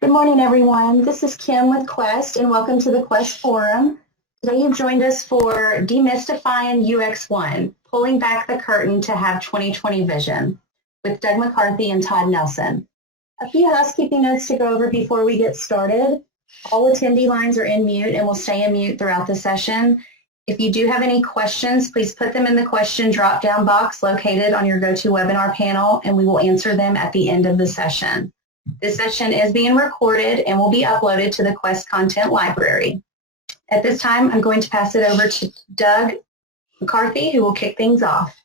Good morning, everyone. This is Kim with Quest, and welcome to the Quest Forum. Today you've joined us for Demystifying UX1, Pulling Back the Curtain to Have 2020 Vision, with Doug McCarthy and Todd Nelson. A few housekeeping notes to go over before we get started. All attendee lines are in mute and will stay in mute throughout the session. If you do have any questions, please put them in the question drop-down box located on your GoToWebinar panel, and we will answer them at the end of the session. This session is being recorded and will be uploaded to the Quest Content Library. At this time, I'm going to pass it over to Doug McCarthy, who will kick things off.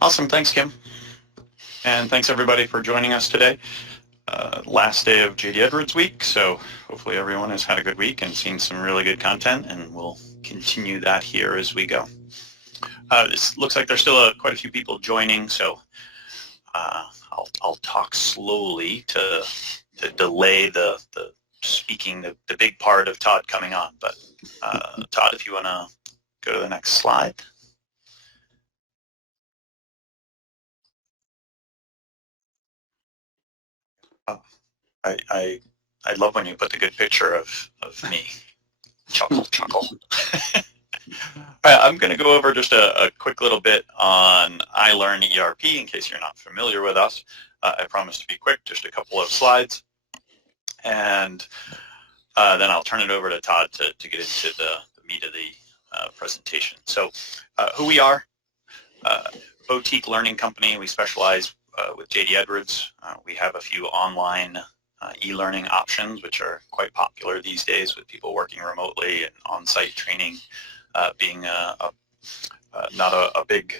Awesome. Thanks, Kim. And thanks, everybody, for joining us today. Last day of J.D. Edwards week, so hopefully everyone has had a good week and seen some really good content, and we'll continue that here as we go. This looks like there's still quite a few people joining, so I'll talk slowly to delay the speaking, the big part of Todd coming on. But Todd, if you want to go to the next slide. Oh, I love when you put the good picture of me. Chuckle, chuckle. I'm going to go over just a quick little bit on iLearnERP in case you're not familiar with us. I promise to be quick, just a couple of slides. And then I'll turn it over to Todd to get into the meat of the presentation. So who we are, boutique learning company. We specialize with J.D. Edwards. We have a few online e-learning options, which are quite popular these days with people working remotely and on-site training being not a big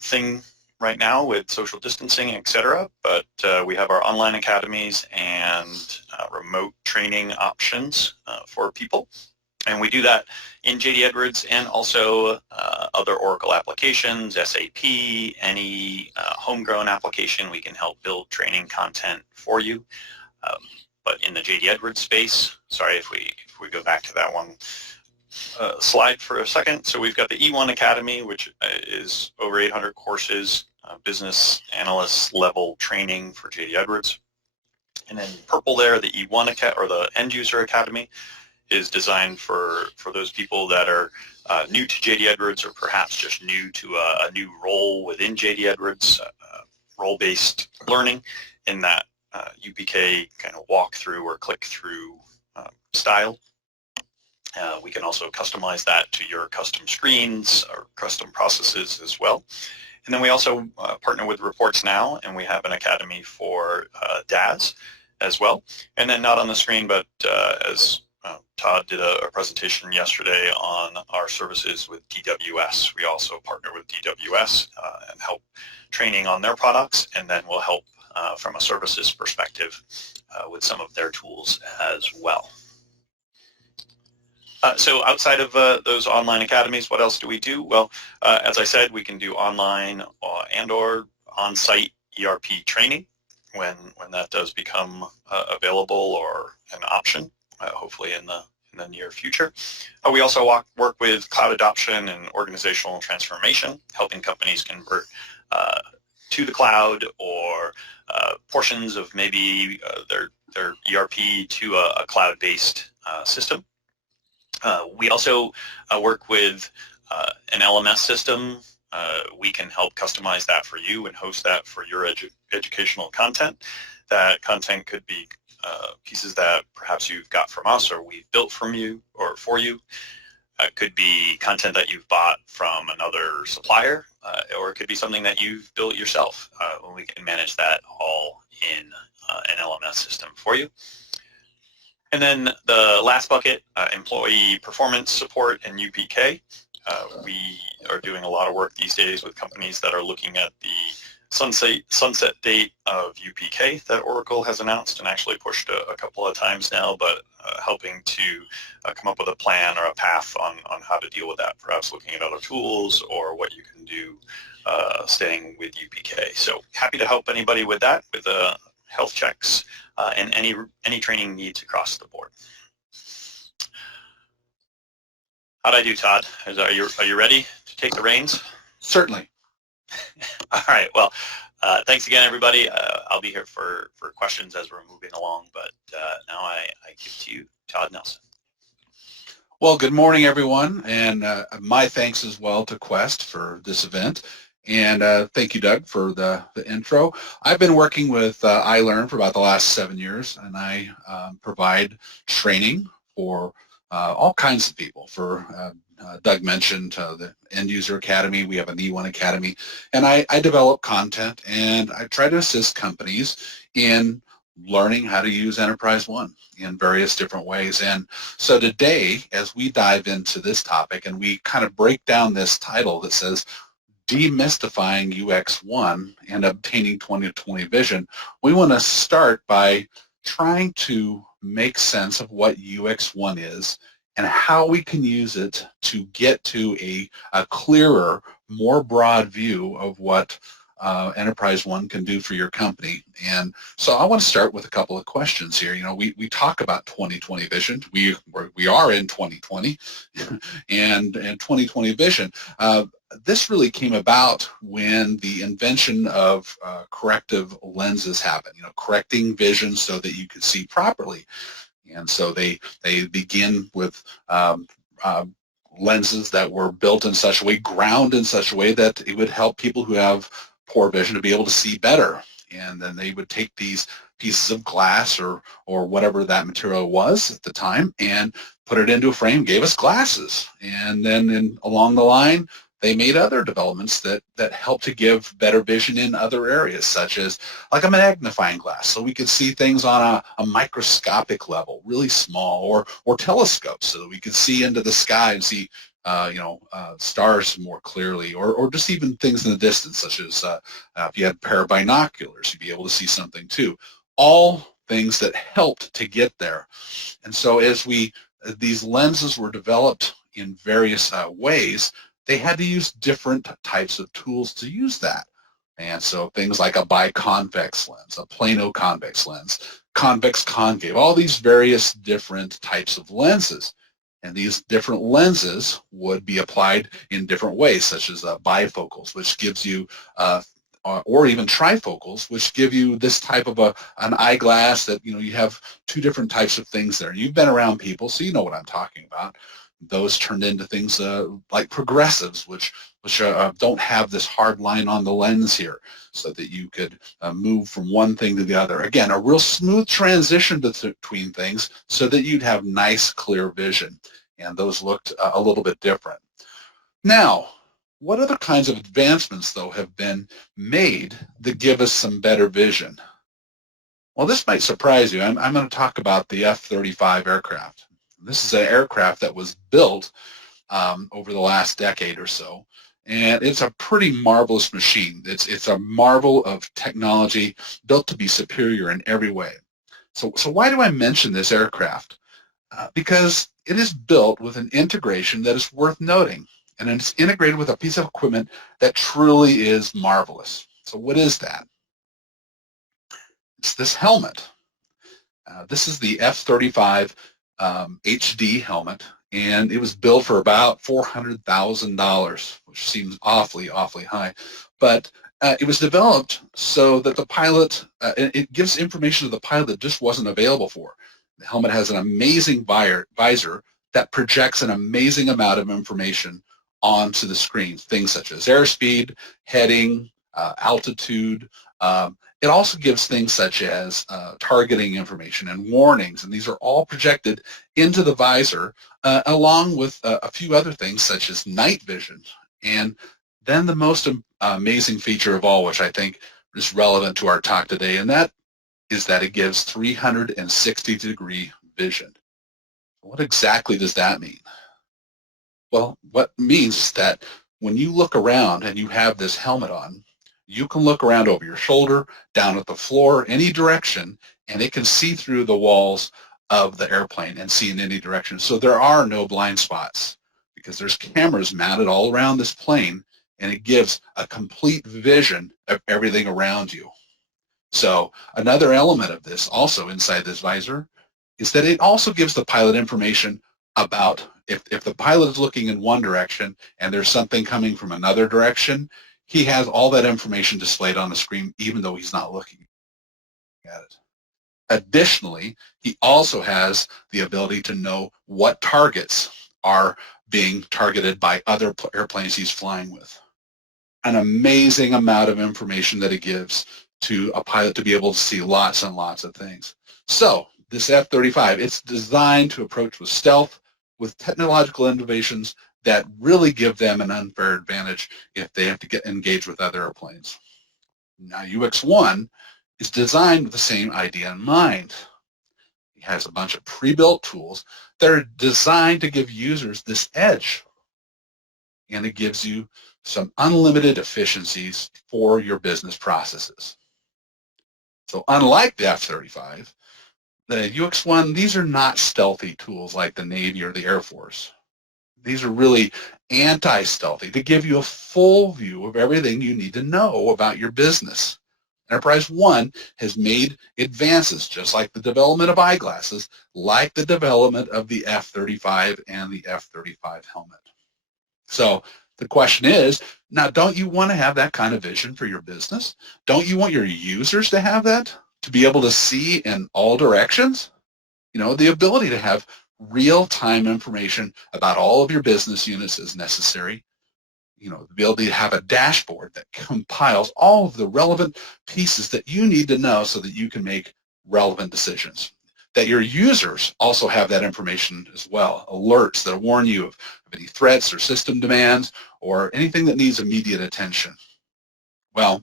thing right now with social distancing, etc. But we have our online academies and remote training options for people. And we do that in J.D. Edwards and also other Oracle applications, SAP, any homegrown application. We can help build training content for you. But in the J.D. Edwards space, sorry if we go back to that one slide for a second. So we've got the E1 Academy, which is over 800 courses, business analyst level training for J.D. Edwards. And then purple there, the E1 or the End User Academy is designed for those people that are new to J.D. Edwards or perhaps just new to a new role within J.D. Edwards, role-based learning in that UPK kind of walk through or click through style. We can also customize that to your custom screens or custom processes as well. And then we also partner with Reports Now, and we have an academy for DAS as well. And then not on the screen, but as Todd did a presentation yesterday on our services with DWS. We also partner with DWS and help training on their products, and then we'll help from a services perspective with some of their tools as well. So outside of those online academies, what else do we do? Well, as I said, we can do online and or on-site ERP training when that does become available or an option, hopefully in the near future. We also work with cloud adoption and organizational transformation, helping companies convert to the cloud or portions of maybe their ERP to a cloud-based system. We also work with an LMS system. We can help customize that for you and host that for your educational content. That content could be pieces that perhaps you've got from us or we've built from you or for you. It could be content that you've bought from another supplier, or it could be something that you've built yourself. We can manage that all in an LMS system for you. And then the last bucket, employee performance support and UPK. We are doing a lot of work these days with companies that are looking at the sunset date of UPK that Oracle has announced and actually pushed a couple of times now, but helping to come up with a plan or a path on how to deal with that, perhaps looking at other tools or what you can do staying with UPK. So happy to help anybody with that, with health checks and any training needs across the board. How'd I do, Todd? Are you ready to take the reins? Certainly. All right. Well, thanks again, everybody. I'll be here for questions as we're moving along, but now I give to you, Todd Nelson. Well, good morning, everyone, and my thanks as well to Quest for this event. And thank you, Doug, for the intro. I've been working with iLearn for about the last 7 years, and I provide training for all kinds of people. For Doug mentioned the End User Academy. We have an E1 Academy, and I develop content, and I try to assist companies in learning how to use EnterpriseOne in various different ways. And so today, as we dive into this topic and we kind of break down this title that says Demystifying UX1 and Obtaining 2020 Vision, we want to start by trying to make sense of what UX1 is and how we can use it to get to a clearer, more broad view of what EnterpriseOne can do for your company. And so I want to start with a couple of questions here. You know, we talk about 2020 vision. We are in 2020 and 2020 vision. This really came about when the invention of corrective lenses happened, you know, correcting vision so that you could see properly. And so they begin with lenses that were built in such a way, ground in such a way that it would help people who have poor vision to be able to see better. And then they would take these pieces of glass or whatever that material was at the time and put it into a frame, gave us glasses. And then along the line, they made other developments that helped to give better vision in other areas, such as like a magnifying glass, so we could see things on a microscopic level, really small, or telescopes, so that we could see into the sky and see stars more clearly, or just even things in the distance, such as if you had a pair of binoculars, you'd be able to see something too. All things that helped to get there. And so as these lenses were developed in various ways, they had to use different types of tools to use that. And so things like a biconvex lens, a plano convex lens, convex concave, all these various different types of lenses. And these different lenses would be applied in different ways, such as bifocals, which gives you, or even trifocals, which give you this type of an eyeglass that, you know, you have two different types of things there. You've been around people, so you know what I'm talking about. Those turned into things like progressives, which don't have this hard line on the lens here, so that you could move from one thing to the other. Again, a real smooth transition between things so that you'd have nice, clear vision. And those looked a little bit different. Now, what other kinds of advancements, though, have been made that give us some better vision? Well, this might surprise you. I'm going to talk about the F35 aircraft. This is an aircraft that was built over the last decade or so, and it's a pretty marvelous machine. It's a marvel of technology built to be superior in every way. So why do I mention this aircraft? Because it is built with an integration that is worth noting, and it's integrated with a piece of equipment that truly is marvelous. So what is that? It's this helmet. This is the F35 HD helmet, and it was built for about $400,000, which seems awfully high. But it was developed so that the pilot, it gives information to the pilot that just wasn't available for. The helmet has an amazing visor that projects an amazing amount of information onto the screen, things such as airspeed, heading, altitude. It also gives things such as targeting information and warnings, and these are all projected into the visor, along with a few other things such as night vision. And then the most amazing feature of all, which I think is relevant to our talk today, and that is that it gives 360-degree vision. What exactly does that mean? Well, what it means is that when you look around and you have this helmet on, you can look around over your shoulder, down at the floor, any direction, and it can see through the walls of the airplane and see in any direction. So there are no blind spots because there's cameras mounted all around this plane, and it gives a complete vision of everything around you. So another element of this also inside this visor is that it also gives the pilot information about if the pilot is looking in one direction and there's something coming from another direction, he has all that information displayed on the screen even though he's not looking at it. Additionally, he also has the ability to know what targets are being targeted by other airplanes he's flying with. An amazing amount of information that it gives to a pilot to be able to see lots and lots of things. So this F-35, it's designed to approach with stealth, with technological innovations that really give them an unfair advantage if they have to get engaged with other airplanes. Now UX1 is designed with the same idea in mind. It has a bunch of pre-built tools that are designed to give users this edge, and it gives you some unlimited efficiencies for your business processes. So unlike the F-35, the UX1, these are not stealthy tools like the Navy or the Air Force. These are really anti-stealthy to give you a full view of everything you need to know about your business. EnterpriseOne has made advances, just like the development of eyeglasses, like the development of the F-35 and the F-35 helmet. So the question is, now don't you want to have that kind of vision for your business? Don't you want your users to have that, to be able to see in all directions? You know, the ability to have real-time information about all of your business units is necessary. You know, the ability to have a dashboard that compiles all of the relevant pieces that you need to know so that you can make relevant decisions. That your users also have that information as well, alerts that warn you of any threats or system demands or anything that needs immediate attention. Well,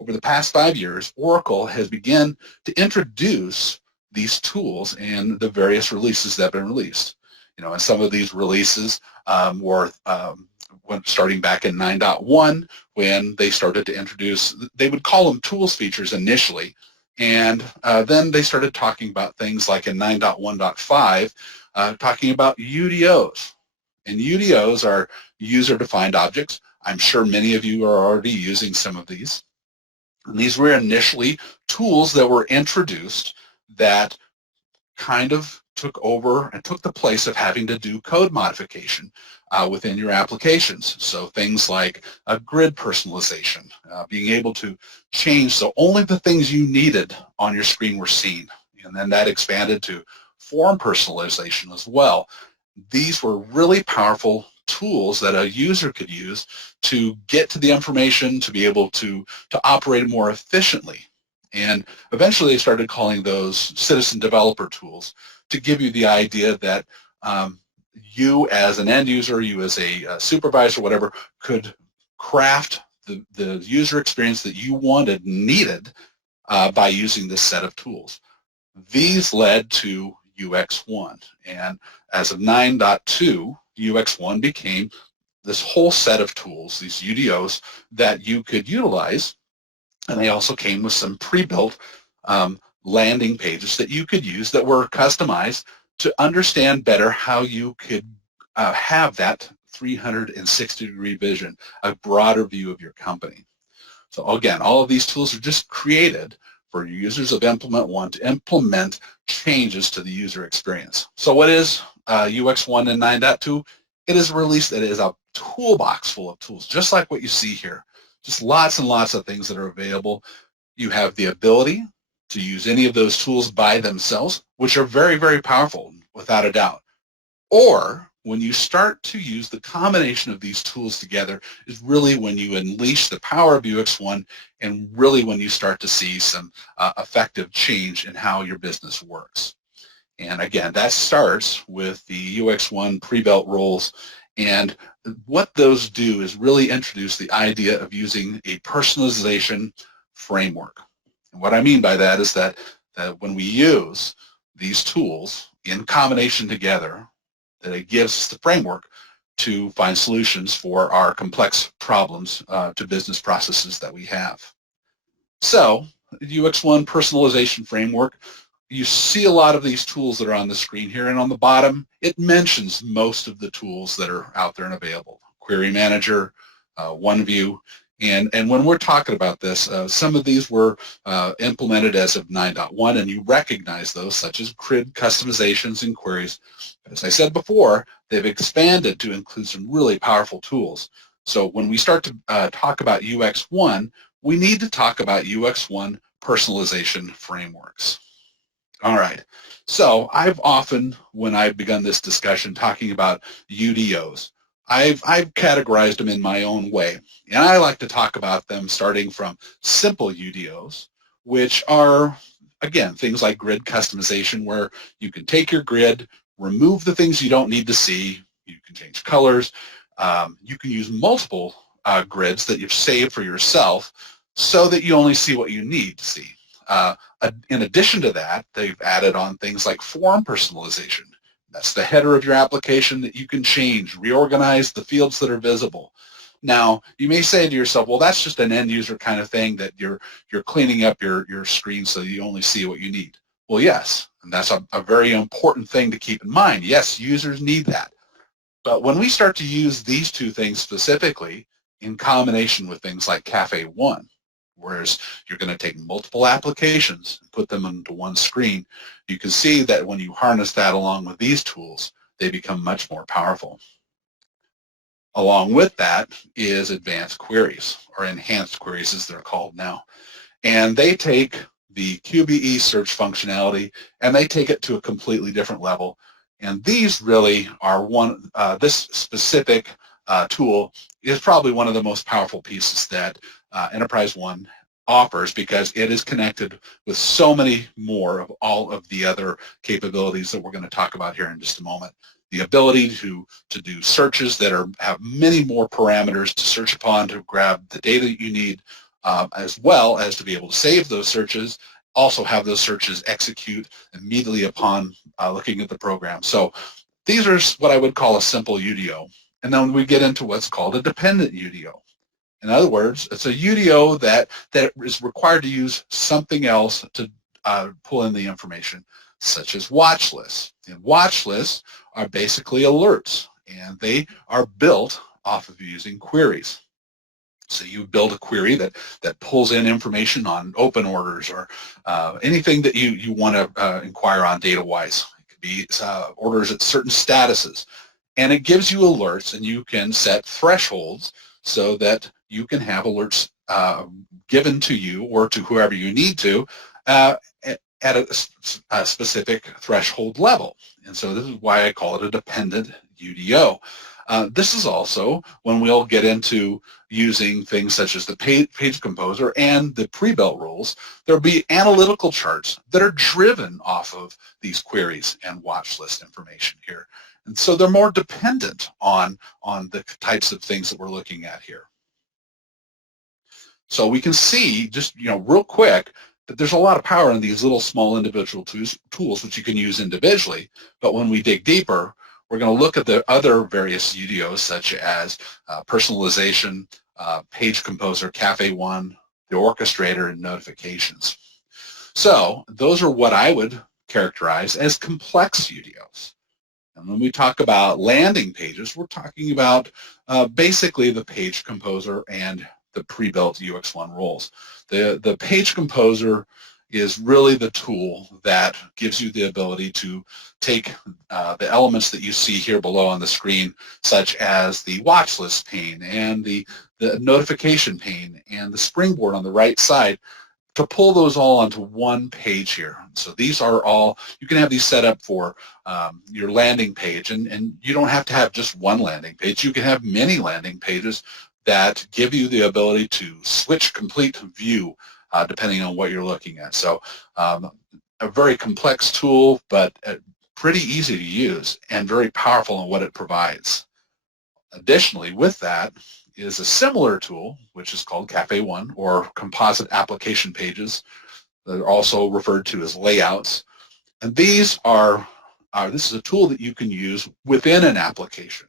over the past 5 years, Oracle has begun to introduce these tools in the various releases that have been released. You know, and some of these releases were starting back in 9.1 when they started to introduce, they would call them tools features initially, and then they started talking about things like in 9.1.5, talking about UDOs. And UDOs are user-defined objects. I'm sure many of you are already using some of these. And these were initially tools that were introduced that kind of took over and took the place of having to do code modification within your applications. So things like a grid personalization, being able to change so only the things you needed on your screen were seen. And then that expanded to form personalization as well. These were really powerful tools that a user could use to get to the information, to be able to operate more efficiently. And eventually they started calling those citizen developer tools to give you the idea that you as an end user, you as a supervisor, whatever, could craft the user experience that you wanted, needed, by using this set of tools. These led to UX1, and as of 9.2, UX1 became this whole set of tools, these UDOs, that you could utilize, and they also came with some pre-built landing pages that you could use that were customized to understand better how you could have that 360-degree vision, a broader view of your company. So again, all of these tools are just created for users of Implement One to implement changes to the user experience. So what is UX1 and 9.2? It is released, it is a toolbox full of tools, just like what you see here. Just lots and lots of things that are available. You have the ability to use any of those tools by themselves, which are very, very powerful, without a doubt. Or when you start to use the combination of these tools together is really when you unleash the power of UX1 and really when you start to see some effective change in how your business works. And again, that starts with the UX1 pre-built roles, and what those do is really introduce the idea of using a personalization framework. And what I mean by that is that when we use these tools in combination together, that it gives us the framework to find solutions for our complex problems to business processes that we have. So, Ux1 Personalization Framework, you see a lot of these tools that are on the screen here, and on the bottom, it mentions most of the tools that are out there and available. Query Manager, OneView, and when we're talking about this, some of these were implemented as of 9.1, and you recognize those, such as grid customizations and queries. As I said before, they've expanded to include some really powerful tools. So when we start to talk about UX1, we need to talk about Ux1 Personalization Frameworks. All right, so I've often, when I've begun this discussion talking about UDOs, I've categorized them in my own way, and I like to talk about them starting from simple UDOs, which are, again, things like grid customization, where you can take your grid, remove the things you don't need to see, you can change colors, you can use multiple grids that you've saved for yourself so that you only see what you need to see. In addition to that, they've added on things like form personalization. That's the header of your application that you can change, reorganize the fields that are visible. Now, you may say to yourself, well, that's just an end user kind of thing that you're cleaning up your screen so you only see what you need. Well, yes, and that's a very important thing to keep in mind. Yes, users need that. But when we start to use these two things specifically in combination with things like Cafe One, whereas you're going to take multiple applications and put them into one screen, you can see that when you harness that along with these tools, they become much more powerful. Along with that is advanced queries, or enhanced queries as they're called now. And they take the QBE search functionality and they take it to a completely different level. And these really are this specific tool is probably one of the most powerful pieces that EnterpriseOne offers, because it is connected with so many more of all of the other capabilities that we're going to talk about here in just a moment. The ability to do searches that have many more parameters to search upon to grab the data that you need, as well as to be able to save those searches, also have those searches execute immediately upon looking at the program. So these are what I would call a simple UDO. And then we get into what's called a dependent UDO. In other words, it's a UDO that is required to use something else to pull in the information, such as watch lists. And watch lists are basically alerts, and they are built off of using queries. So you build a query that pulls in information on open orders or anything that you want to inquire on data-wise. It could be orders at certain statuses. And it gives you alerts, and you can set thresholds so that you can have alerts given to you or to whoever you need to at a specific threshold level. And so this is why I call it a dependent UDO. This is also when we'll get into using things such as the page composer and the pre-built rules. There'll be analytical charts that are driven off of these queries and watch list information here. And so they're more dependent on the types of things that we're looking at here. So we can see, just real quick, that there's a lot of power in these little small individual tools which you can use individually. But when we dig deeper, we're going to look at the other various UDOs such as personalization, page composer, Cafe One, the orchestrator, and notifications. So those are what I would characterize as complex UDOs. And when we talk about landing pages, we're talking about basically the page composer and the pre-built Ux1 roles. The page composer is really the tool that gives you the ability to take the elements that you see here below on the screen, such as the watch list pane and the notification pane and the springboard on the right side, to pull those all onto one page here. So these are all, you can have these set up for your landing page, and you don't have to have just one landing page. You can have many landing pages that give you the ability to switch complete view depending on what you're looking at. So a very complex tool, but pretty easy to use and very powerful in what it provides. Additionally, with that is a similar tool, which is called Cafe One, or Composite Application Pages. They're also referred to as layouts. And these this is a tool that you can use within an application.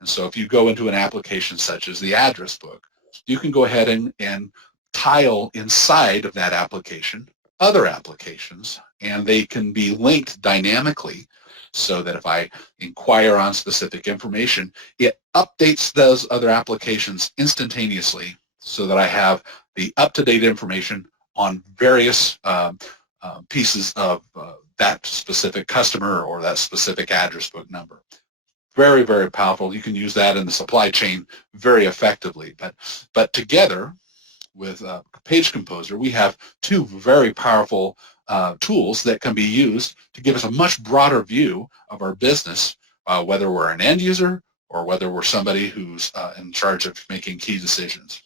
And so if you go into an application such as the address book, you can go ahead and tile inside of that application other applications, and they can be linked dynamically so that if I inquire on specific information, it updates those other applications instantaneously so that I have the up-to-date information on various pieces of that specific customer or that specific address book number. very, very powerful. You can use that in the supply chain very effectively. But together with Page Composer, we have two very powerful tools that can be used to give us a much broader view of our business, whether we're an end user or whether we're somebody who's in charge of making key decisions.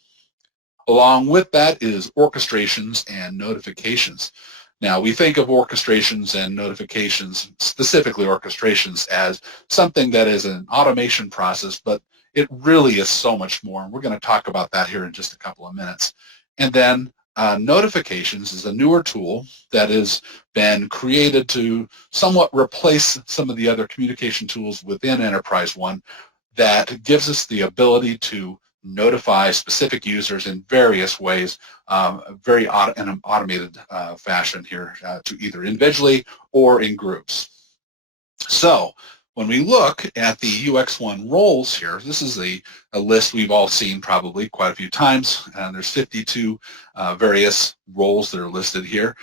Along with that is orchestrations and notifications. Now, we think of orchestrations and notifications, specifically orchestrations, as something that is an automation process, but it really is so much more, and we're going to talk about that here in just a couple of minutes. And then notifications is a newer tool that has been created to somewhat replace some of the other communication tools within EnterpriseOne that gives us the ability to notify specific users in various ways, in an automated fashion here, to either individually or in groups. So when we look at the Ux1 roles here, this is a list we've all seen probably quite a few times, and there's 52 various roles that are listed here.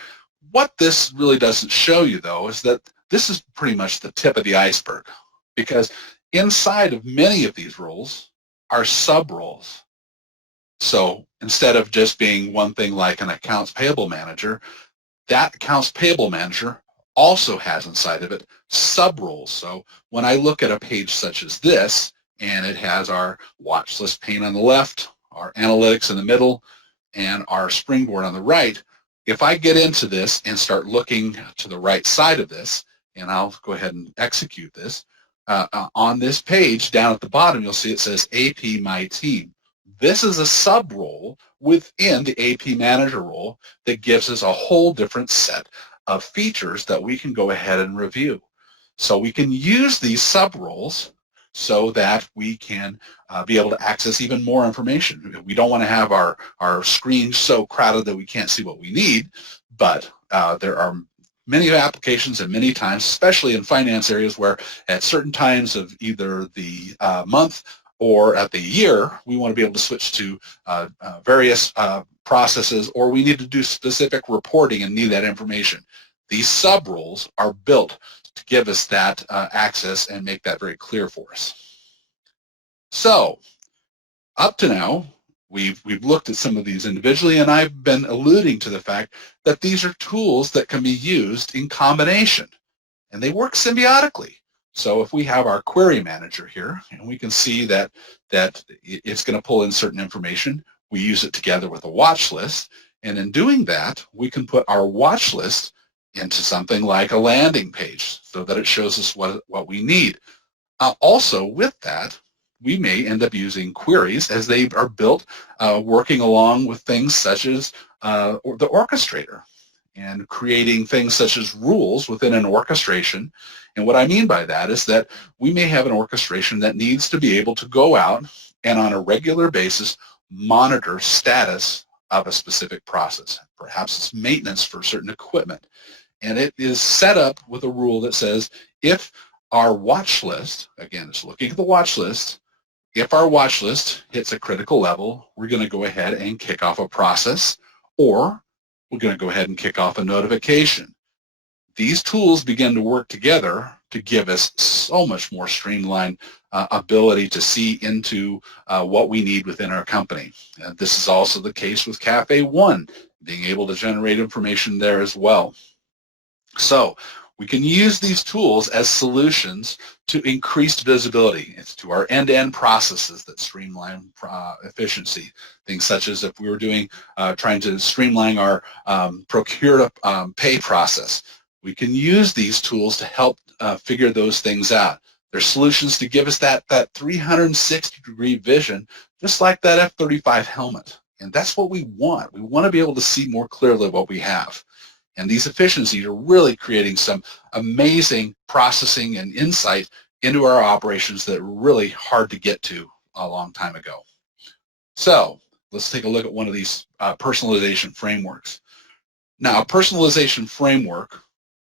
What this really doesn't show you, though, is that this is pretty much the tip of the iceberg, because inside of many of these roles are sub-roles. So instead of just being one thing like an accounts payable manager, that accounts payable manager also has inside of it sub-roles. So when I look at a page such as this, and it has our watch list pane on the left, our analytics in the middle, and our springboard on the right, if I get into this and start looking to the right side of this, and I'll go ahead and execute this, on this page down at the bottom, you'll see it says AP My Team. This is a sub-role within the AP Manager role that gives us a whole different set of features that we can go ahead and review. So we can use these sub-roles so that we can be able to access even more information. We don't want to have our screen so crowded that we can't see what we need, but there are many applications and many times, especially in finance areas, where at certain times of either the month or at the year, we want to be able to switch to various processes, or we need to do specific reporting and need that information. These sub-roles are built to give us that access and make that very clear for us. So up to now, we've looked at some of these individually, and I've been alluding to the fact that these are tools that can be used in combination, and they work symbiotically. So if we have our query manager here, and we can see that it's going to pull in certain information, we use it together with a watch list, and in doing that, we can put our watch list into something like a landing page so that it shows us what we need. Also with that, we may end up using queries as they are built working along with things such as the Orchestrator and creating things such as rules within an orchestration. And what I mean by that is that we may have an orchestration that needs to be able to go out and on a regular basis monitor status of a specific process. Perhaps it's maintenance for certain equipment. And it is set up with a rule that says if our watch list, again, it's looking at the watch list, if our watch list hits a critical level, we're going to go ahead and kick off a process, or we're going to go ahead and kick off a notification. These tools begin to work together to give us so much more streamlined ability to see into what we need within our company. This is also the case with Cafe One, being able to generate information there as well. So we can use these tools as solutions to increased visibility. It's to our end-to-end processes that streamline efficiency. Things such as if we were trying to streamline our procure-to-pay process, we can use these tools to help figure those things out. They're solutions to give us that 360-degree vision, just like that F35 helmet. And that's what we want. We want to be able to see more clearly what we have. And these efficiencies are really creating some amazing processing and insight into our operations that were really hard to get to a long time ago. So let's take a look at one of these personalization frameworks. Now, a personalization framework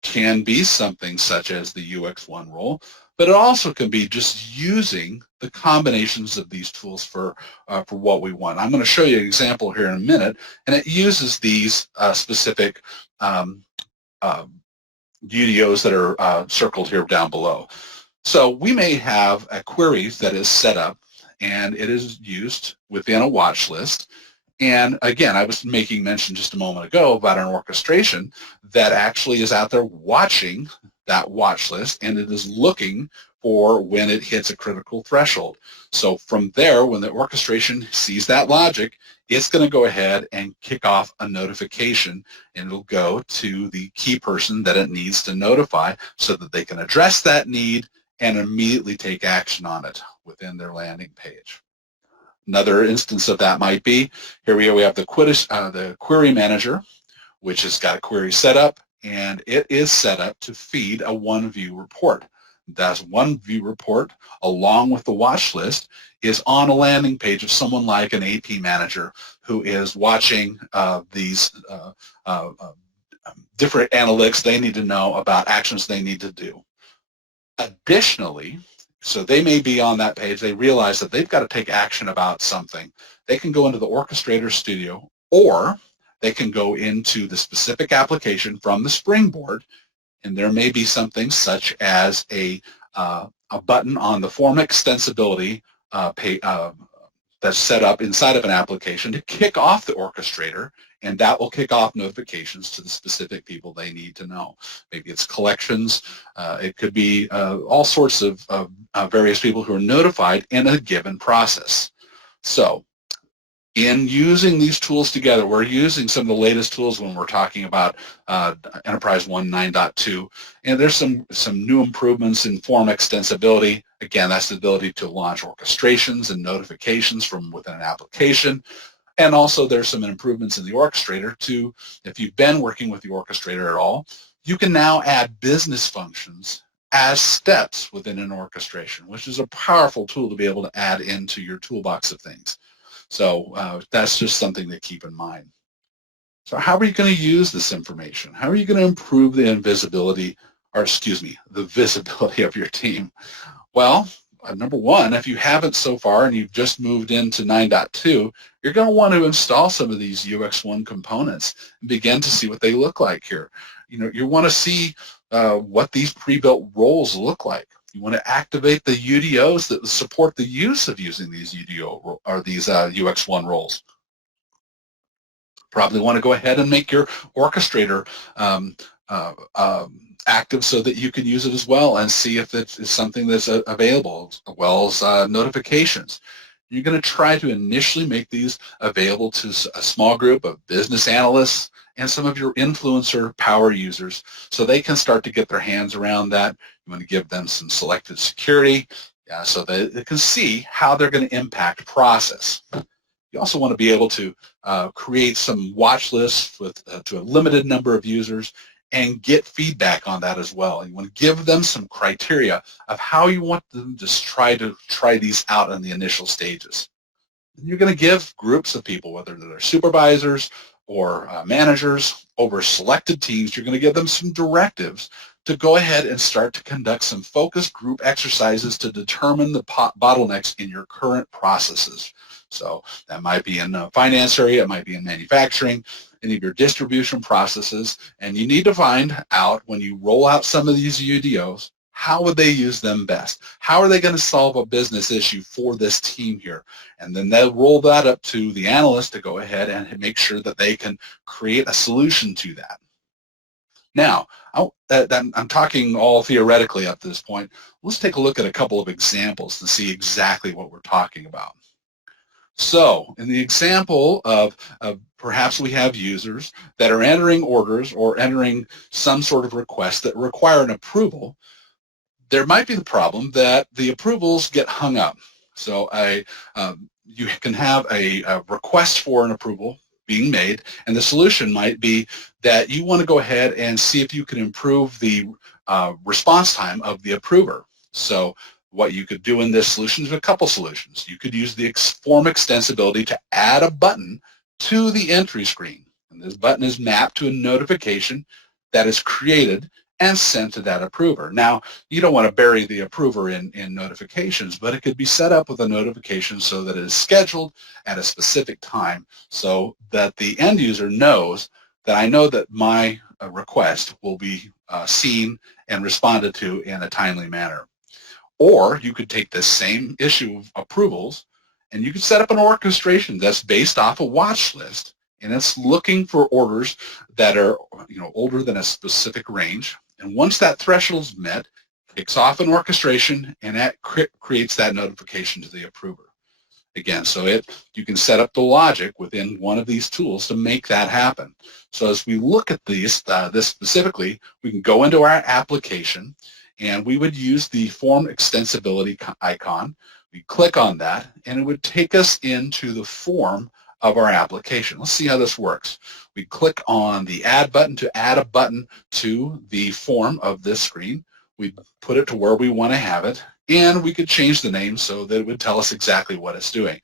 can be something such as the Ux1 role, but it also can be just using the combinations of these tools for what we want. I'm going to show you an example here in a minute, and it uses these specific UDOs that are circled here down below. So we may have a query that is set up and it is used within a watch list. And again, I was making mention just a moment ago about an orchestration that actually is out there watching that watch list, and it is looking for when it hits a critical threshold. So from there, when the orchestration sees that logic, it's going to go ahead and kick off a notification, and it'll go to the key person that it needs to notify so that they can address that need and immediately take action on it within their landing page. Another instance of that might be, here we have the query manager, which has got a query set up, and it is set up to feed a one-view report. That one-view report, along with the watch list, is on a landing page of someone like an AP manager who is watching these different analytics they need to know about actions they need to do. Additionally, so they may be on that page, they realize that they've got to take action about something. They can go into the Orchestrator Studio, or they can go into the specific application from the Springboard, and there may be something such as a button on the form extensibility that's set up inside of an application to kick off the Orchestrator, and that will kick off notifications to the specific people they need to know. Maybe it's collections, it could be all sorts of various people who are notified in a given process. So in using these tools together, we're using some of the latest tools when we're talking about EnterpriseOne 9.2, and there's some new improvements in form extensibility. Again, that's the ability to launch orchestrations and notifications from within an application. And also there's some improvements in the Orchestrator too. If you've been working with the Orchestrator at all, you can now add business functions as steps within an orchestration, which is a powerful tool to be able to add into your toolbox of things. So that's just something to keep in mind. So how are you going to use this information? How are you going to improve the invisibility, or excuse me, the visibility of your team? Well, number one, if you haven't so far and you've just moved into 9.2, you're going to want to install some of these UX1 components and begin to see what they look like here. You want to see what these pre-built roles look like. You want to activate the UDOs that support the use of using these UDO or these UX1 roles. Probably want to go ahead and make your Orchestrator active so that you can use it as well and see if it is something that's available, as well as notifications. You're going to try to initially make these available to a small group of business analysts and some of your influencer power users so they can start to get their hands around that. You want to give them some selected security so that they can see how they're going to impact process. You also want to be able to create some watch lists with to a limited number of users and get feedback on that as well. You want to give them some criteria of how you want them to try these out in the initial stages. And you're going to give groups of people, whether they're supervisors or managers over selected teams, you're going to give them some directives to go ahead and start to conduct some focus group exercises to determine the bottlenecks in your current processes. So that might be in the finance area, it might be in manufacturing, any of your distribution processes, and you need to find out when you roll out some of these UDOs, how would they use them best? How are they going to solve a business issue for this team here? And then they'll roll that up to the analyst to go ahead and make sure that they can create a solution to that. Now, I'm talking all theoretically up to this point. Let's take a look at a couple of examples to see exactly what we're talking about. So in the example of perhaps we have users that are entering orders or entering some sort of request that require an approval, there might be the problem that the approvals get hung up. So you can have a request for an approval being made, and the solution might be that you want to go ahead and see if you can improve the response time of the approver. So what you could do in this solution is a couple solutions. You could use the form extensibility to add a button to the entry screen. And this button is mapped to a notification that is created and sent to that approver. Now, you don't want to bury the approver in notifications, but it could be set up with a notification so that it is scheduled at a specific time so that the end user knows that I know that my request will be seen and responded to in a timely manner. Or you could take this same issue of approvals and you could set up an orchestration that's based off a watch list, and it's looking for orders that are older than a specific range. And once that threshold is met, it kicks off an orchestration, and that creates that notification to the approver. Again, so you can set up the logic within one of these tools to make that happen. So as we look at this specifically, we can go into our application, and we would use the form extensibility icon. We click on that, and it would take us into the form of our application. Let's see how this works. We click on the Add button to add a button to the form of this screen. We put it to where we want to have it, and we could change the name so that it would tell us exactly what it's doing.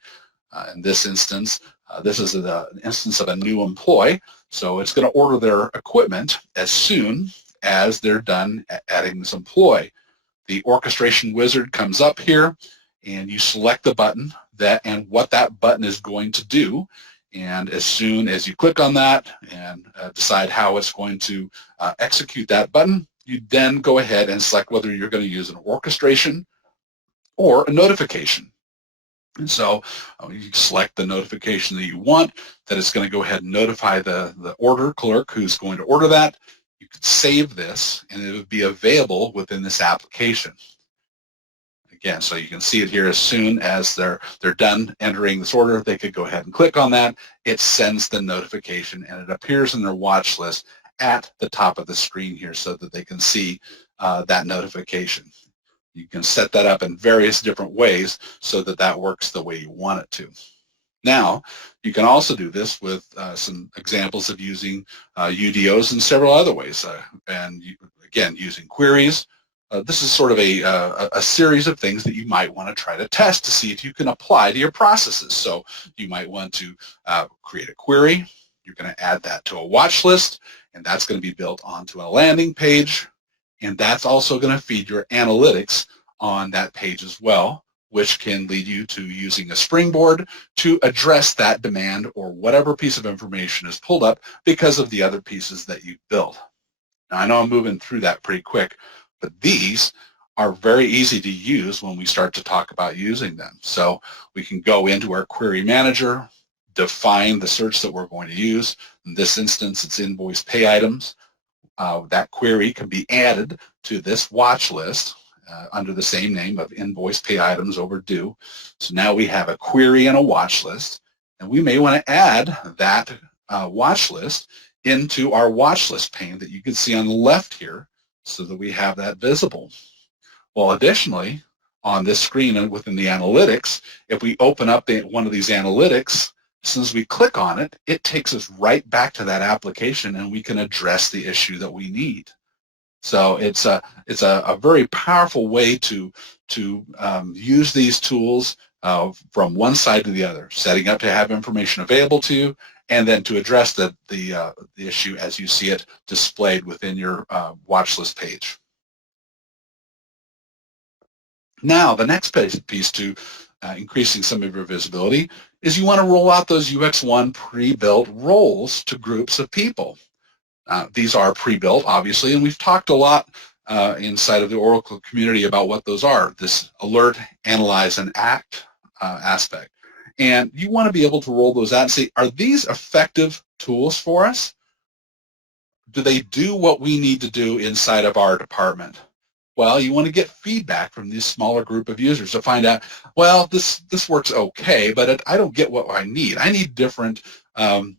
In this instance, this is an instance of a new employee, so it's going to order their equipment as soon as they're done adding this employee. The orchestration wizard comes up here, and you select the button and what that button is going to do. And as soon as you click on that and decide how it's going to execute that button, you then go ahead and select whether you're going to use an orchestration or a notification. And so you select the notification that you want, that it's going to go ahead and notify the order clerk who's going to order that. You could save this, and it would be available within this application. Again, so you can see it here as soon as they're done entering this order, they could go ahead and click on that. It sends the notification, and it appears in their watch list at the top of the screen here so that they can see that notification. You can set that up in various different ways so that that works the way you want it to. Now, you can also do this with some examples of using UDOs in several other ways. Again, using queries. This is sort of a series of things that you might want to try to test to see if you can apply to your processes. So you might want to create a query. You're going to add that to a watch list, and that's going to be built onto a landing page. And that's also going to feed your analytics on that page as well, which can lead you to using a springboard to address that demand or whatever piece of information is pulled up because of the other pieces that you've built. Now, I know I'm moving through that pretty quick, but these are very easy to use when we start to talk about using them. So we can go into our query manager, define the search that we're going to use. In this instance, it's invoice pay items. That query can be added to this watch list under the same name of invoice pay items overdue. So now we have a query and a watch list, and we may want to add that watch list into our watch list pane that you can see on the left here so that we have that visible. Well, additionally, on this screen and within the analytics, if we open up one of these analytics, as soon as we click on it, it takes us right back to that application, and we can address the issue that we need. So it's a very powerful way to use these tools from one side to the other, setting up to have information available to you, and then to address the issue as you see it displayed within your watch list page. Now, the next piece to increasing some of your visibility is you want to roll out those Ux1 pre-built roles to groups of people. These are pre-built, obviously, and we've talked a lot inside of the Oracle community about what those are, this alert, analyze, and act aspect. And you want to be able to roll those out and say, are these effective tools for us? Do they do what we need to do inside of our department? Well, you want to get feedback from this smaller group of users to find out, well, this works okay, but I don't get what I need. I need different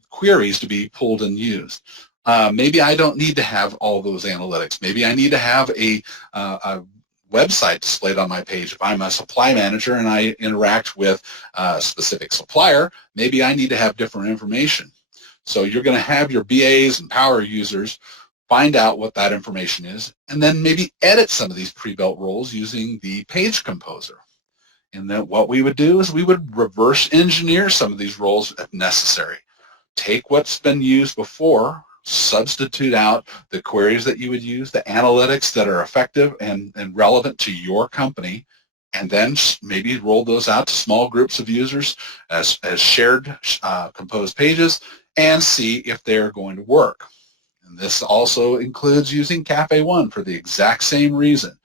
queries to be pulled and used. Maybe I don't need to have all those analytics. Maybe I need to have a website displayed on my page. If I'm a supply manager and I interact with a specific supplier, maybe I need to have different information. So you're going to have your BAs and power users find out what that information is, and then maybe edit some of these pre-built roles using the page composer. And then what we would do is we would reverse engineer some of these roles if necessary. Take what's been used before, substitute out the queries that you would use, the analytics that are effective and relevant to your company, and then maybe roll those out to small groups of users as shared composed pages and see if they're going to work. And this also includes using Cafe One for the exact same reason.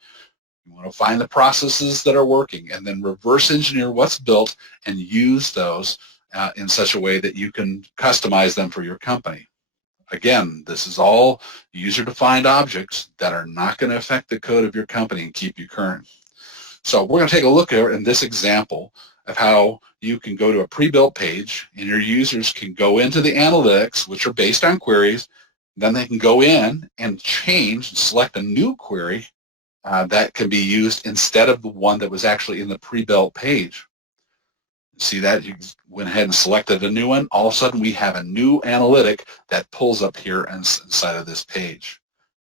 You want to find the processes that are working and then reverse engineer what's built and use those in such a way that you can customize them for your company. Again, this is all user-defined objects that are not going to affect the code of your company and keep you current. So we're going to take a look at in this example of how you can go to a pre-built page and your users can go into the analytics, which are based on queries. Then they can go in and change and select a new query that can be used instead of the one that was actually in the pre-built page. See that? You went ahead and selected a new one. All of a sudden, we have a new analytic that pulls up here inside of this page.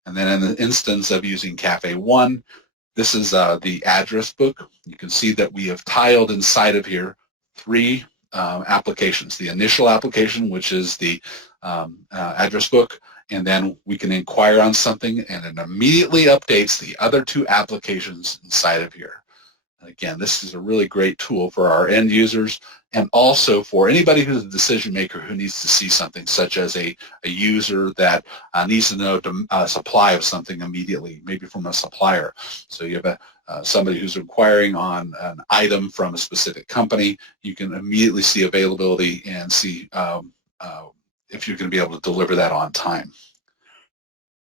And then in the instance of using Cafe 1, this is the address book. You can see that we have tiled inside of here 3 applications. The initial application, which is the address book, and then we can inquire on something, and it immediately updates the other 2 applications inside of here. Again, this is a really great tool for our end users and also for anybody who's a decision maker who needs to see something, such as a user that needs to know a supply of something immediately, maybe from a supplier. So you have somebody who's inquiring on an item from a specific company. You can immediately see availability and see if you're going to be able to deliver that on time.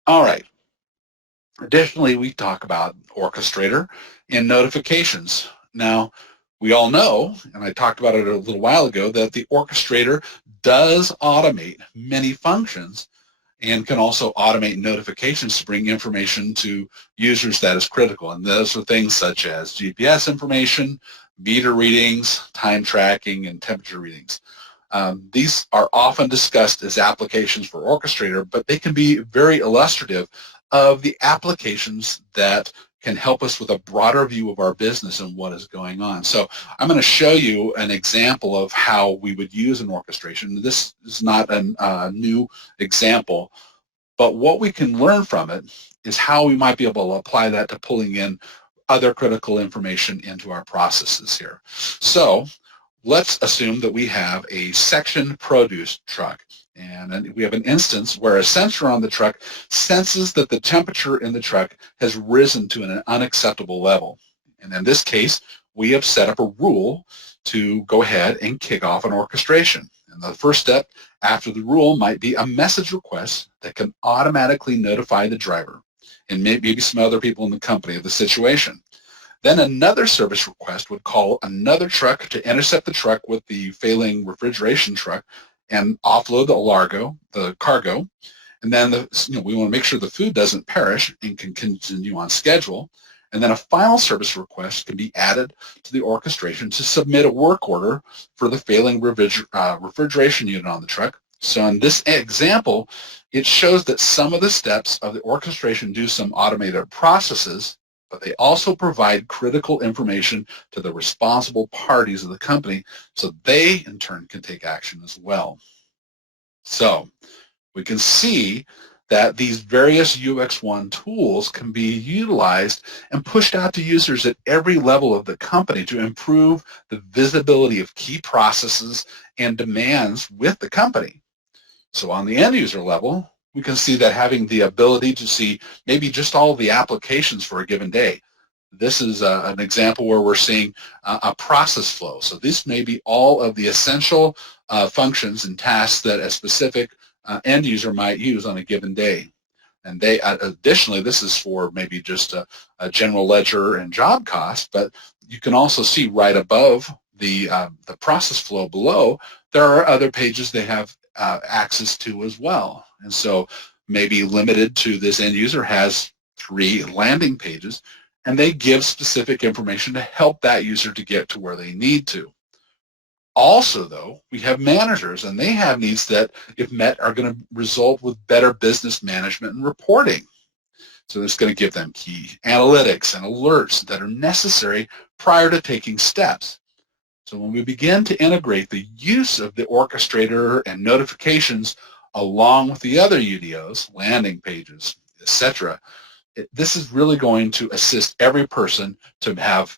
All right. Additionally, we talk about Orchestrator and notifications. Now, we all know, and I talked about it a little while ago, that the Orchestrator does automate many functions and can also automate notifications to bring information to users that is critical. And those are things such as GPS information, meter readings, time tracking, and temperature readings. These are often discussed as applications for Orchestrator, but they can be very illustrative of the applications that can help us with a broader view of our business and what is going on. So I'm going to show you an example of how we would use an orchestration. This is not a new example, but what we can learn from it is how we might be able to apply that to pulling in other critical information into our processes here. So let's assume that we have a section produce truck, and we have an instance where a sensor on the truck senses that the temperature in the truck has risen to an unacceptable level. And in this case, we have set up a rule to go ahead and kick off an orchestration. And the first step after the rule might be a message request that can automatically notify the driver and maybe some other people in the company of the situation. Then another service request would call another truck to intercept the truck with the failing refrigeration truck and offload the cargo. And then we want to make sure the food doesn't perish and can continue on schedule. And then a final service request can be added to the orchestration to submit a work order for the failing refrigeration unit on the truck. So in this example, it shows that some of the steps of the orchestration do some automated processes, but they also provide critical information to the responsible parties of the company so they, in turn, can take action as well. So we can see that these various UX1 tools can be utilized and pushed out to users at every level of the company to improve the visibility of key processes and demands with the company. So on the end user level, we can see that having the ability to see maybe just all of the applications for a given day. This is an example where we're seeing a process flow. So this may be all of the essential functions and tasks that a specific end user might use on a given day. And they additionally, this is for maybe just a general ledger and job cost, but you can also see right above the process flow below, there are other pages they have access to as well. And so maybe limited to this end user has 3 landing pages, and they give specific information to help that user to get to where they need to. Also, though, we have managers, and they have needs that, if met, are going to result with better business management and reporting. So it's going to give them key analytics and alerts that are necessary prior to taking steps. So when we begin to integrate the use of the orchestrator and notifications along with the other UDOs, landing pages, etc., this is really going to assist every person to have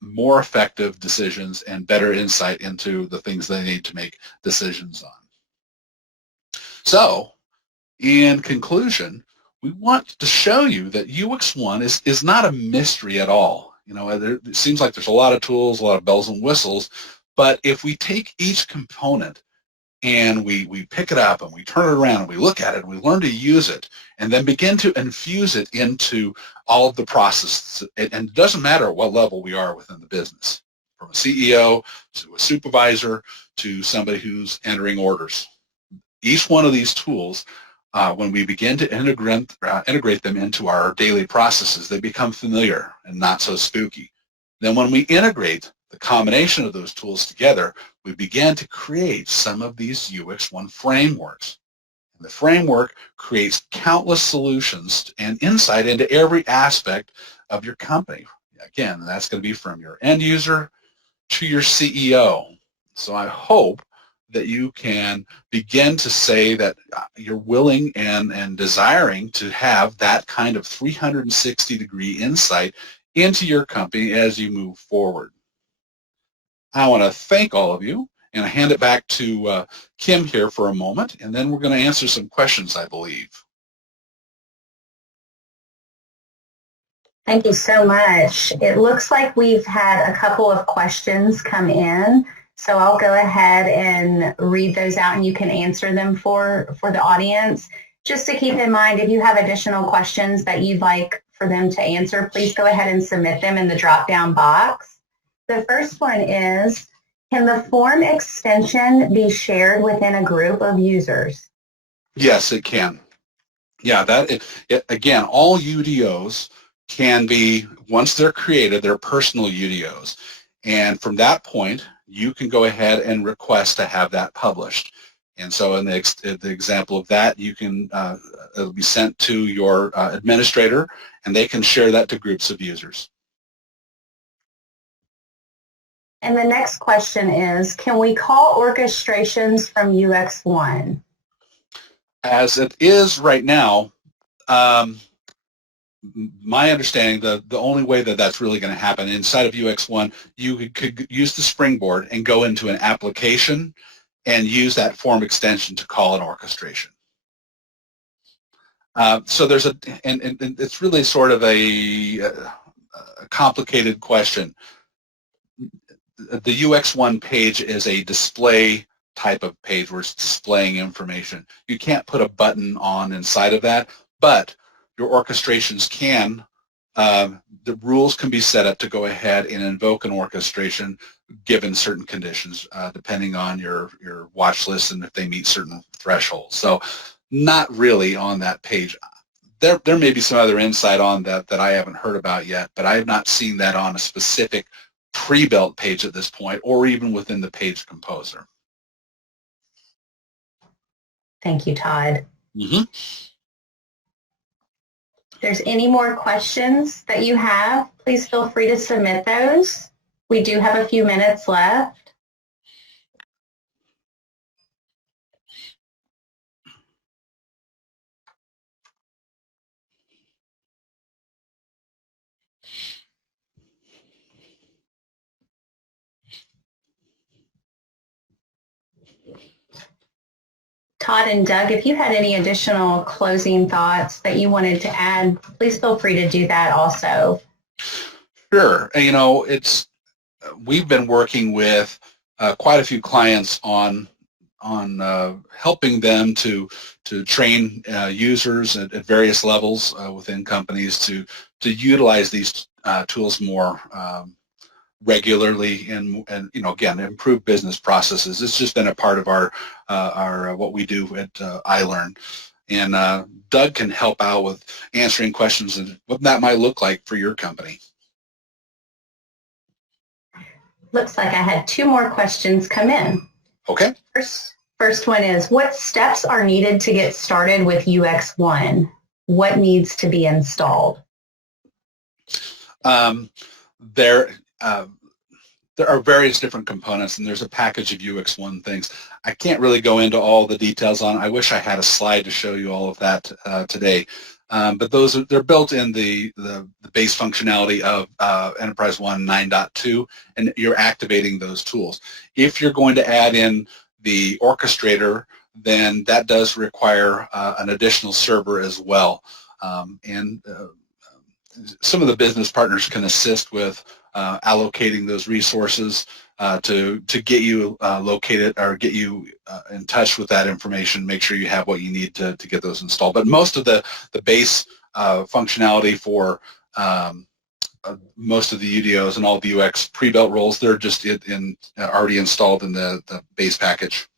more effective decisions and better insight into the things they need to make decisions on. So, in conclusion, we want to show you that UX1 is not a mystery at all. You know, it seems like there's a lot of tools, a lot of bells and whistles, but if we take each component and we pick it up and we turn it around and we look at it and we learn to use it and then begin to infuse it into all of the processes, and it doesn't matter at what level we are within the business, from a CEO to a supervisor to somebody who's entering orders. Each one of these tools, when we begin to integrate them into our daily processes, they become familiar and not so spooky. Then when we integrate the combination of those tools together, we begin to create some of these Ux1 frameworks. And the framework creates countless solutions and insight into every aspect of your company. Again, that's going to be from your end user to your CEO. So I hope that you can begin to say that you're willing and desiring to have that kind of 360-degree insight into your company as you move forward. I want to thank all of you, and I hand it back to Kim here for a moment, and then we're going to answer some questions, I believe. Thank you so much. It looks like we've had a couple of questions come in, so I'll go ahead and read those out and you can answer them for the audience. Just to keep in mind, if you have additional questions that you'd like for them to answer, please go ahead and submit them in the drop-down box. The first one is, can the form extension be shared within a group of users? Yes, it can. Yeah, again, all UDOs can be, once they're created, they're personal UDOs. And from that point, you can go ahead and request to have that published. And so in the example of that, you can, it'll be sent to your administrator, and they can share that to groups of users. And the next question is, can we call orchestrations from UX1? As it is right now, my understanding, the only way that that's really going to happen inside of UX1, you could use the springboard and go into an application and use that form extension to call an orchestration. So there's and it's really sort of a complicated question. The Ux1 page is a display type of page where it's displaying information. You can't put a button on inside of that, but your orchestrations can, the rules can be set up to go ahead and invoke an orchestration given certain conditions, depending on your watch list and if they meet certain thresholds. So not really on that page. There may be some other insight on that I haven't heard about yet, but I have not seen that on a specific pre-built page at this point, or even within the page composer. Thank you, Todd. Mm-hmm. If there's any more questions that you have, please feel free to submit those. We do have a few minutes left. Todd and Doug, if you had any additional closing thoughts that you wanted to add, please feel free to do that also. Sure. You know, we've been working with quite a few clients on helping them to train users at various levels within companies to utilize these tools more regularly and you know, again, improve business processes. It's just been a part of our what we do at iLearn. And Doug can help out with answering questions and what that might look like for your company. Looks like I had two more questions come in. Okay. First one is, what steps are needed to get started with UX1? What needs to be installed? There are various different components, and there's a package of UX1 things. I can't really go into all the details on it. I wish I had a slide to show you all of that today. But they're built in the base functionality of EnterpriseOne 9.2, and you're activating those tools. If you're going to add in the Orchestrator, then that does require an additional server as well. and some of the business partners can assist with allocating those resources to get you located or get you in touch with that information, make sure you have what you need to get those installed. But most of the base functionality for most of the UDOs and all the UX pre-built roles, they're just already installed in the base package.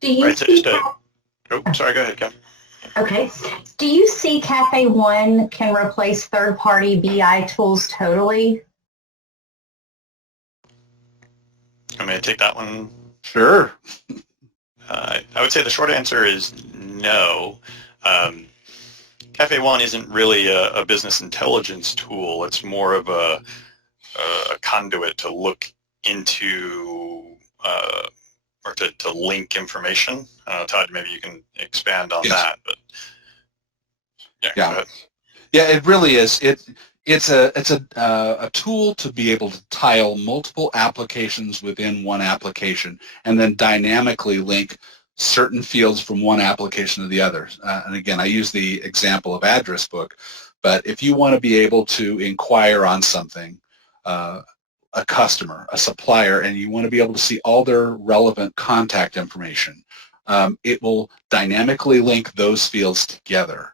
Do you see sorry, go ahead, Ken. Okay. Do you see Cafe One can replace third-party BI tools totally? I'm going to take that one. Sure. I would say the short answer is no. Cafe One isn't really a business intelligence tool. It's more of a conduit to look into or to link information. Todd, maybe you can expand on that. But yeah, it really is. It's a tool to be able to tile multiple applications within one application and then dynamically link certain fields from one application to the other. And again, I use the example of address book, but if you want to be able to inquire on something, a customer, a supplier, and you want to be able to see all their relevant contact information, it will dynamically link those fields together.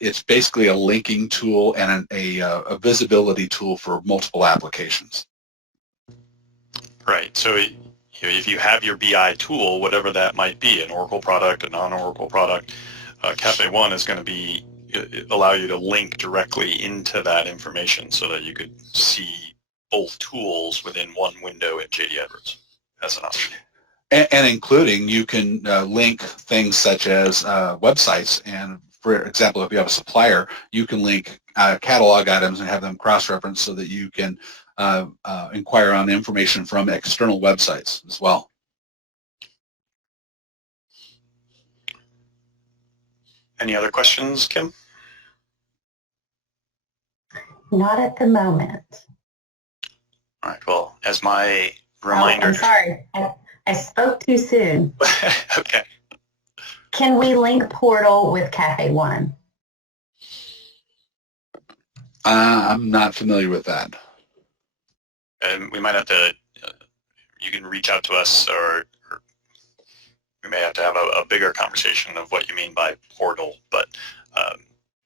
It's basically a linking tool and a visibility tool for multiple applications. Right. So if you have your BI tool, whatever that might be, an Oracle product, a non-Oracle product, Cafe One is going to allow you to link directly into that information so that you could see both tools within one window at JD Edwards as an option. And including, you can link things such as websites, and for example, if you have a supplier, you can link catalog items and have them cross-referenced so that you can inquire on information from external websites as well. Any other questions, Kim? Not at the moment. All right, well, as my reminder... Oh, I'm sorry. I spoke too soon. Okay. Can we link Portal with Cafe One? I'm not familiar with that. We might have to, you can reach out to us, or we may have to have a bigger conversation of what you mean by portal. But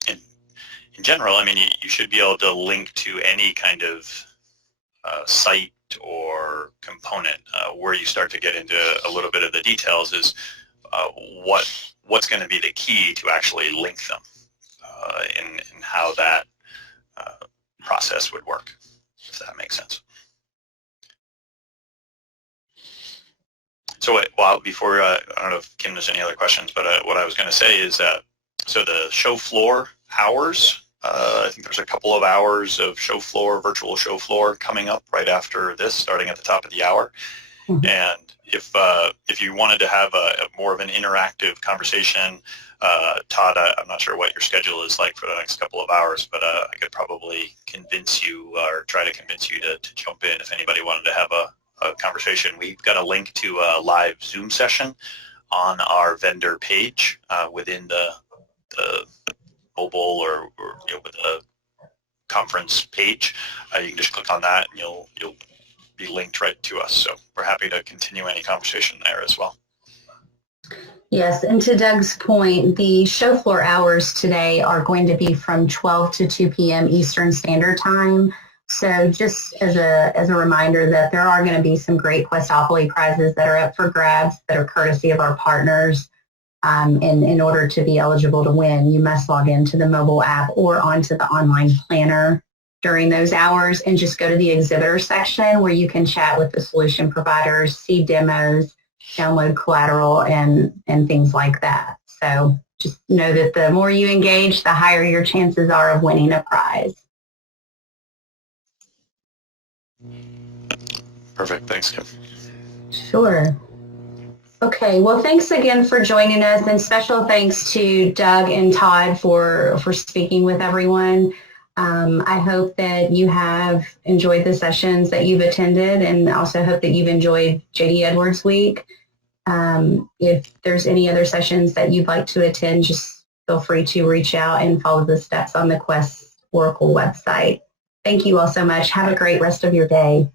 in general, I mean, you should be able to link to any kind of site or component. Where you start to get into a little bit of the details is what's going to be the key to actually link them in how that process would work, if that makes sense. So before, I don't know if Kim has any other questions, but what I was going to say is that, so the show floor hours, I think there's a couple of hours of show floor, virtual show floor coming up right after this, starting at the top of the hour. Mm-hmm. And if you wanted to have a more of an interactive conversation, Todd, I'm not sure what your schedule is like for the next couple of hours, but I could probably convince you or try to convince you to jump in if anybody wanted to have a conversation. We've got a link to a live Zoom session on our vendor page within the mobile or with the conference page. You can just click on that and you'll be linked right to us. So we're happy to continue any conversation there as well. Yes, and to Doug's point, the show floor hours today are going to be from 12 to 2 p.m. Eastern Standard Time. So just as a reminder that there are going to be some great Questopoly prizes that are up for grabs that are courtesy of our partners. And in order to be eligible to win, you must log into the mobile app or onto the online planner during those hours and just go to the exhibitor section where you can chat with the solution providers, see demos, download collateral, and things like that. So just know that the more you engage, the higher your chances are of winning a prize. Perfect. Thanks, Kim. Sure. Okay. Well, thanks again for joining us, and special thanks to Doug and Todd for speaking with everyone. I hope that you have enjoyed the sessions that you've attended, and also hope that you've enjoyed JD Edwards Week. If there's any other sessions that you'd like to attend, just feel free to reach out and follow the steps on the Quest Oracle website. Thank you all so much. Have a great rest of your day.